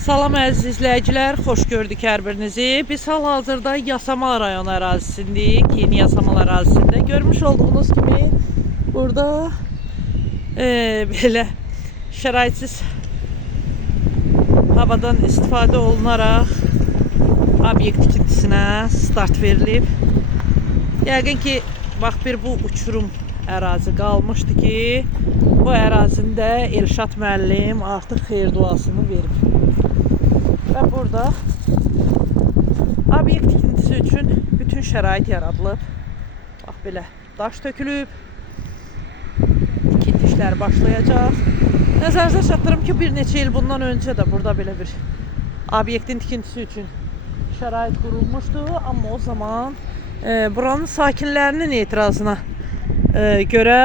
Salam əziz izləyicilər, xoş gördük hər birinizi. Biz hal-hazırda Yasamal rayonu ərazisindəyik, yeni Yasamal ərazisində. Görmüş olduğunuz kimi burada belə şəraitsiz havadan istifadə olunaraq obyekt tikintisinə start verilib. Yəqin ki, bax bir bu uçurum ərazi qalmışdı ki, bu ərazində Elşad müəllim artıq xeyir duasını verib. Və burada obyekt tikintisi üçün bütün şərait yaradılıb. Bax belə daş tökülüb. Tikinti işləri başlayacaq. Nəzərinizə çatdırım ki, bir neçə il bundan öncə də burada belə bir obyektin tikintisi üçün şərait qurulmuşdu. Amma o zaman buranın sakinlərinin etirazına görə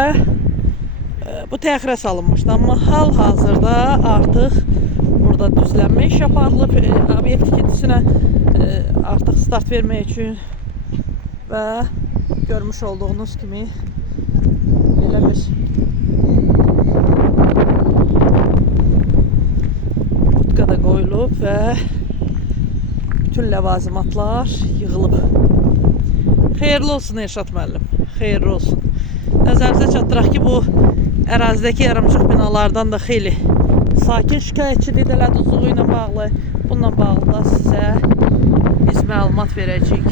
bu təxirə salınmışdı. Amma hal-hazırda artıq burada düzlənmə iş aparılıb, obyekt tikintisinə artıq start vermək üçün və görmüş olduğunuz kimi belə bir butka da qoyulub və bütün ləvazimatlar yığılıb. Xeyirli olsun Elşad müəllim, xeyirli olsun. Nəzərinizə çatdıraq ki, bu ərazidəki yarımçıq binalardan da xeyli sakin şikayətçilik eləduzluğu ilə bağlı. Bununla bağlı da sizə biz məlumat verəcəyik.